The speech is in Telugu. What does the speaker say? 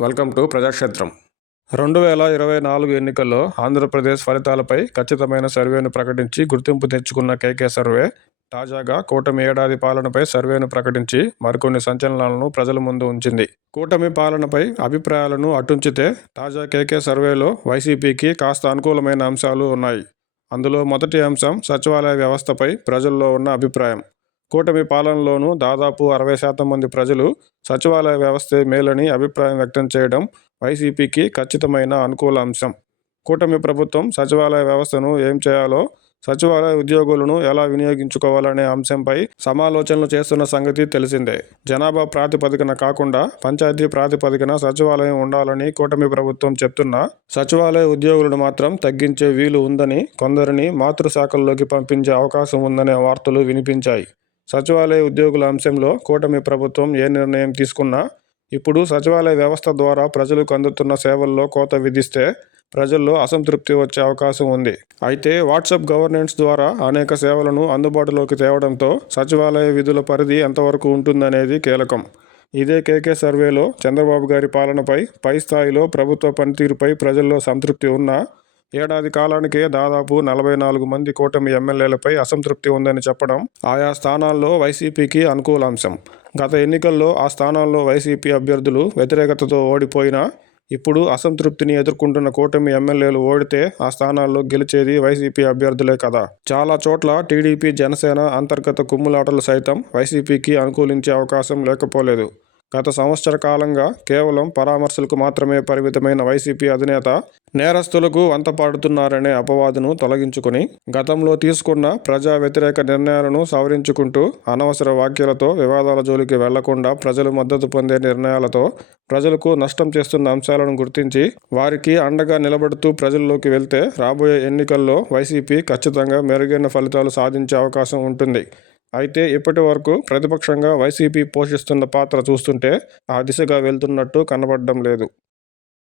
Welcome to ప్రజాక్షేత్రం. రెండు వేల ఇరవై నాలుగు ఎన్నికల్లో ఆంధ్రప్రదేశ్ ఫలితాలపై ఖచ్చితమైన సర్వేను ప్రకటించి గుర్తింపు తెచ్చుకున్న కేకే సర్వే తాజాగా కూటమి ఏడాది పాలనపై సర్వేను ప్రకటించి మరికొన్ని సంచలనాలను ప్రజల ముందు ఉంచింది. కూటమి పాలనపై అభిప్రాయాలను అటుంచితే తాజా కేకే సర్వేలో వైసీపీకి కాస్త అనుకూలమైన అంశాలు ఉన్నాయి. అందులో మొదటి అంశం సచివాలయ వ్యవస్థపై ప్రజల్లో ఉన్న అభిప్రాయం. కూటమి పాలనలోనూ దాదాపు అరవై శాతం మంది ప్రజలు సచివాలయ వ్యవస్థే మేలని అభిప్రాయం వ్యక్తం చేయడం వైసీపీకి ఖచ్చితమైన అనుకూల అంశం కూటమి ప్రభుత్వం సచివాలయ వ్యవస్థను ఏం చేయాలో సచివాలయ ఉద్యోగులను ఎలా వినియోగించుకోవాలనే అంశంపై సమాలోచనలు చేస్తున్న సంగతి తెలిసిందే. జనాభా ప్రాతిపదికన కాకుండా పంచాయతీ ప్రాతిపదికన సచివాలయం ఉండాలని కూటమి ప్రభుత్వం చెప్తున్నా సచివాలయ ఉద్యోగులను మాత్రం తగ్గించే వీలు ఉందని కొందరిని మాతృశాఖల్లోకి పంపించే అవకాశం ఉందనే వార్తలు వినిపించాయి. సచివాలయ ఉద్యోగుల అంశంలో కూటమి ప్రభుత్వం ఏ నిర్ణయం తీసుకున్నా ఇప్పుడు సచివాలయ వ్యవస్థ ద్వారా ప్రజలకు అందుతున్న సేవల్లో కోత విధిస్తే ప్రజల్లో అసంతృప్తి వచ్చే అవకాశం ఉంది. అయితే వాట్సాప్ గవర్నెన్స్ ద్వారా అనేక సేవలను అందుబాటులోకి తేవడంతో సచివాలయ విధుల పరిధి ఎంతవరకు ఉంటుందనేది కీలకం. ఇదే కేకే సర్వేలో చంద్రబాబు గారి పాలనపై పై స్థాయిలో ప్రభుత్వ పనితీరుపై ప్రజల్లో సంతృప్తి ఉన్నా ఏడాది కాలానికే దాదాపు నలభై నాలుగు మంది కూటమి ఎమ్మెల్యేలపై అసంతృప్తి ఉందని చెప్పడం ఆయా స్థానాల్లో వైసీపీకి అనుకూలాంశం. గత ఎన్నికల్లో ఆ స్థానాల్లో వైసీపీ అభ్యర్థులు వ్యతిరేకతతో ఓడిపోయినా ఇప్పుడు అసంతృప్తిని ఎదుర్కొంటున్న కూటమి ఎమ్మెల్యేలు ఓడితే ఆ స్థానాల్లో గెలిచేది వైసీపీ అభ్యర్థులే కదా. చాలా చోట్ల టీడీపీ జనసేన అంతర్గత కుమ్ములాటలు సైతం వైసీపీకి అనుకూలించే అవకాశం లేకపోలేదు. గత సంవత్సర కాలంగా కేవలం పరామర్శలకు మాత్రమే పరిమితమైన వైసీపీ అధినేత నేరస్తులకు వంతపాడుతున్నారనే అపవాదును తొలగించుకుని గతంలో తీసుకున్న ప్రజా వ్యతిరేక నిర్ణయాలను సవరించుకుంటూ అనవసర వ్యాఖ్యలతో వివాదాల జోలికి వెళ్ళకుండా ప్రజలు మద్దతు పొందే నిర్ణయాలతో ప్రజలకు నష్టం చేస్తున్న అంశాలను గుర్తించి వారికి అండగా నిలబడుతూ ప్రజల్లోకి వెళ్తే రాబోయే ఎన్నికల్లో వైసీపీ ఖచ్చితంగా మెరుగైన ఫలితాలు సాధించే అవకాశం ఉంటుంది. అయితే ఇప్పటి వరకు ప్రతిపక్షంగా వైసీపీ పోషిస్తున్న పాత్ర చూస్తుంటే ఆ దిశగా వెళ్తున్నట్టు కనబడడం లేదు.